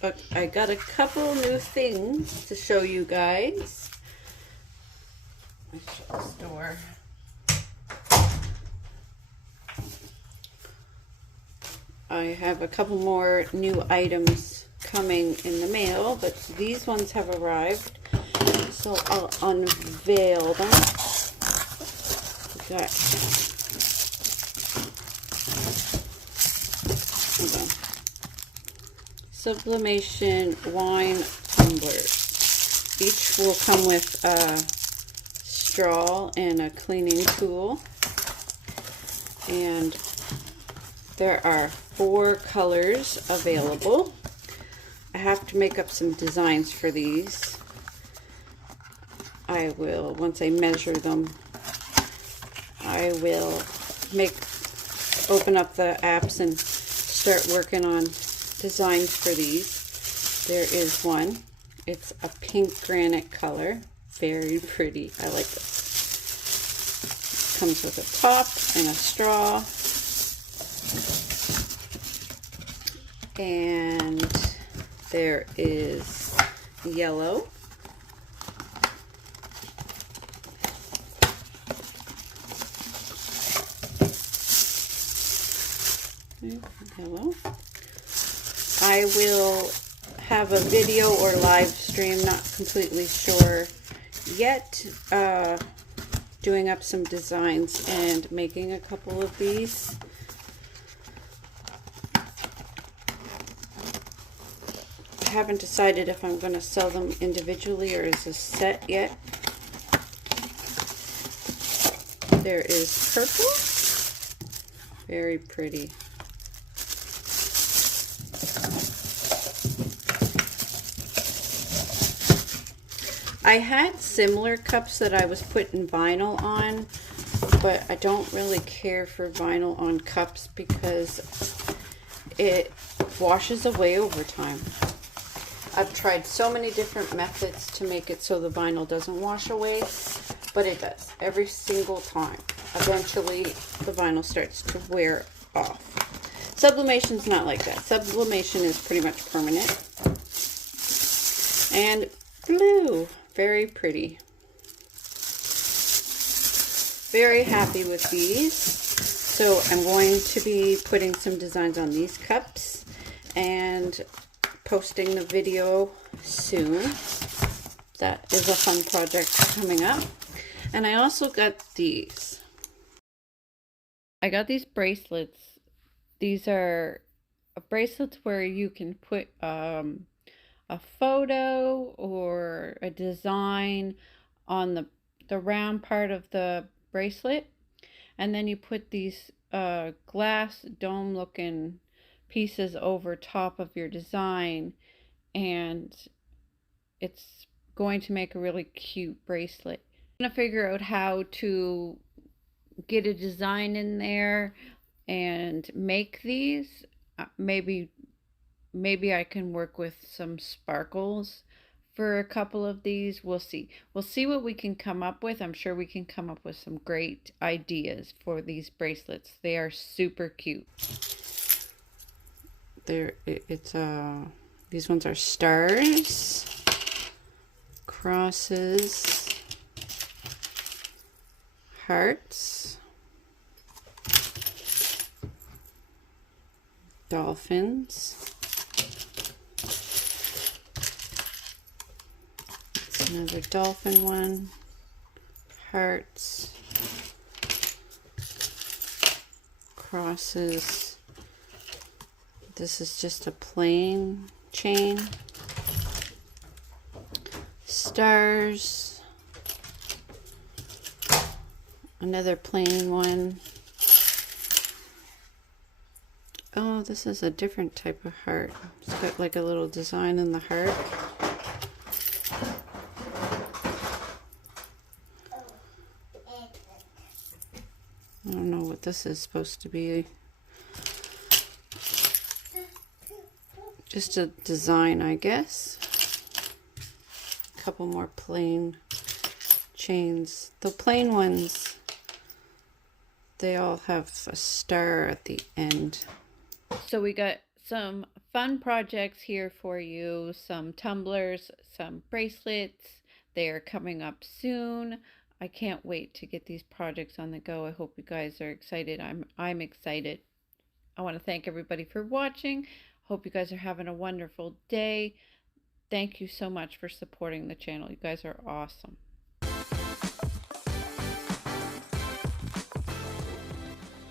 But I got a couple new things to show you guys. Let me shut this door. I have a couple more new items coming in the mail, but these ones have arrived, so I'll unveil them. We got, hold on, sublimation wine tumblers. Each will come with a straw and a cleaning tool, and there are 4 colors available. I have to make up some designs for these. I will, once I measure them, I will open up the apps and start working on designs for these. There is one. It's a pink granite color. Very pretty. I like this. Comes with a top and a straw. And there is yellow. Yellow. I will have a video or live stream, not completely sure yet, doing up some designs and making a couple of these. I haven't decided if I'm going to sell them individually or as a set yet. There is purple. Very pretty. I had similar cups that I was putting vinyl on, but I don't really care for vinyl on cups because it washes away over time. I've tried so many different methods to make it so the vinyl doesn't wash away, but it does every single time. Eventually, the vinyl starts to wear off. Sublimation's not like that. Sublimation is pretty much permanent. And blue, very pretty. Very happy with these. So I'm going to be putting some designs on these cups and posting the video soon. That is a fun project coming up. And I also got these. I got these bracelets. These are bracelets where you can put a photo or a design on the round part of the bracelet, and then you put these glass dome looking pieces over top of your design, and it's going to make a really cute bracelet. I'm going to figure out how to get a design in there and make these. Maybe I can work with some sparkles for a couple of these. We'll see what we can come up with. I'm sure we can come up with some great ideas for these bracelets. They are super cute. These ones are stars, crosses, hearts, dolphins. That's another dolphin one, hearts, crosses. This is just a plain chain. Stars. Another plain one. Oh, this is a different type of heart. It's got like a little design in the heart. I don't know what this is supposed to be. Just a design, I guess. A couple more plain chains. The plain ones, they all have a star at the end. So we got some fun projects here for you. Some tumblers, some bracelets. They are coming up soon. I can't wait to get these projects on the go. I hope you guys are excited. I'm excited. I want to thank everybody for watching. Hope you guys are having a wonderful day. Thank you so much for supporting the channel. You guys are awesome.